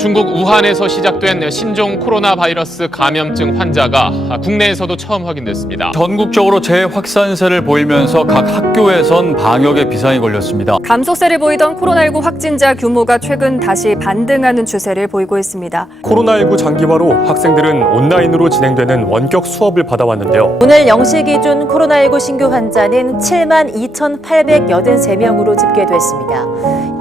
중국 우한에서 시작된 신종 코로나 바이러스 감염증 환자가 국내에서도 처음 확인됐습니다. 전국적으로 재확산세를 보이면서 각 학교에선 방역에 비상이 걸렸습니다. 감소세를 보이던 코로나19 확진자 규모가 최근 다시 반등하는 추세를 보이고 있습니다. 코로나19 장기화로 학생들은 온라인으로 진행되는 원격 수업을 받아왔는데요. 오늘 0시 기준 코로나19 신규 환자는 7만 2,883명으로 집계됐습니다.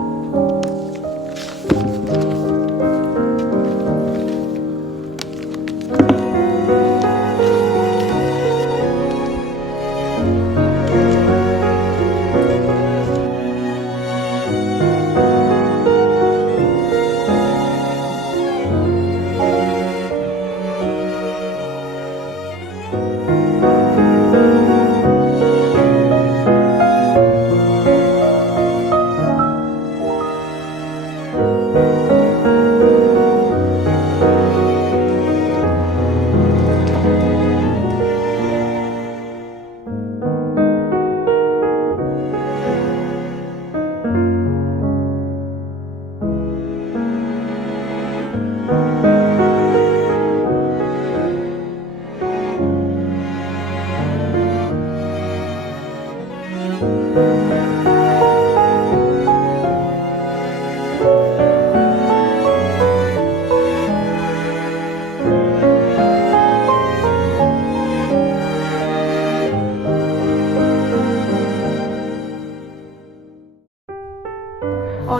어,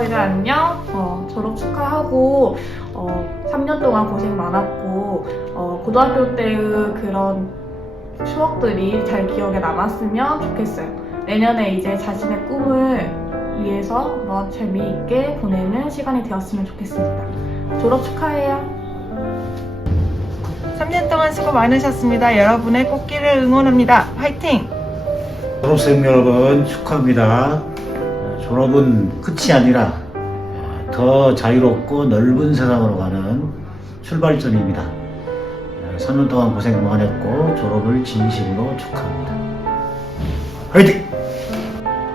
얘들 안녕. 어, 졸업 축하하고, 어, 3년 동안 고생 많았고, 어, 고등학교 때의 그런 추억들이 잘 기억에 남았으면 좋겠어요. 내년에 이제 자신의 꿈을 위해서 한번 재미있게 보내는 시간이 되었으면 좋겠습니다. 졸업 축하해요. 3년 동안 수고 많으셨습니다. 여러분의 꽃길을 응원합니다. 화이팅! 졸업생 여러분 축하합니다. 졸업은 끝이 아니라 더 자유롭고 넓은 세상으로 가는 출발점입니다. 3년 동안 고생 많았고 졸업을 진심으로 축하합니다. 화이팅!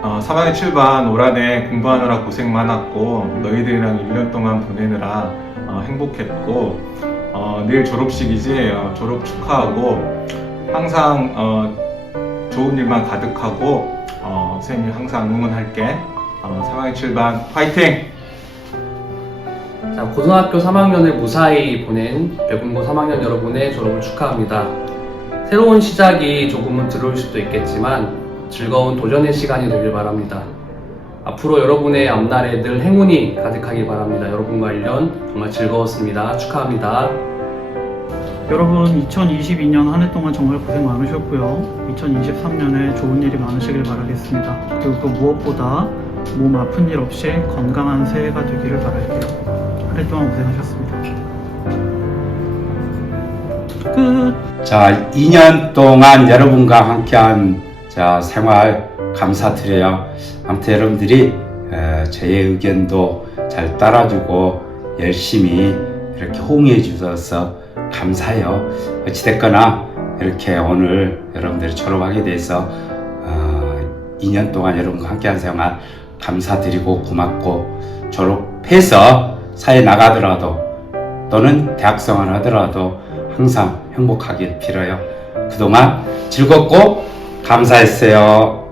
어, 3학년 7반 올 한해 공부하느라 고생 많았고 너희들이랑 1년 동안 보내느라 어, 행복했고 어, 내일 졸업식이지 어, 졸업 축하하고 항상 어, 좋은 일만 가득하고 어, 선생님이 항상 응원할게 어, 3학년 7반 화이팅! 자, 고등학교 3학년을 무사히 보낸 백운고 3학년 여러분의 졸업을 축하합니다. 새로운 시작이 조금은 들어올 수도 있겠지만 즐거운 도전의 시간이 되길 바랍니다. 앞으로 여러분의 앞날에 늘 행운이 가득하길 바랍니다. 여러분과 1년 정말 즐거웠습니다. 축하합니다. 여러분 2022년 한 해 동안 정말 고생 많으셨고요. 2023년에 좋은 일이 많으시길 바라겠습니다. 그리고 또 무엇보다 몸 아픈 일 없이 건강한 새해가 되기를 바랄게요. 한 해 동안 고생하셨습니다. 끝. 자, 2년 동안 여러분과 함께한 자, 생활 감사드려요. 아무튼 여러분들이 에, 저의 의견도 잘 따라주고 열심히 이렇게 호응해 주셔서 감사해요. 어찌됐거나 이렇게 오늘 여러분들이 졸업하게 돼서 어, 2년 동안 여러분과 함께한 생활 감사드리고 고맙고 졸업해서 사회 나가더라도 또는 대학 생활 하더라도 항상 행복하길 빌어요. 그동안 즐겁고 감사했어요.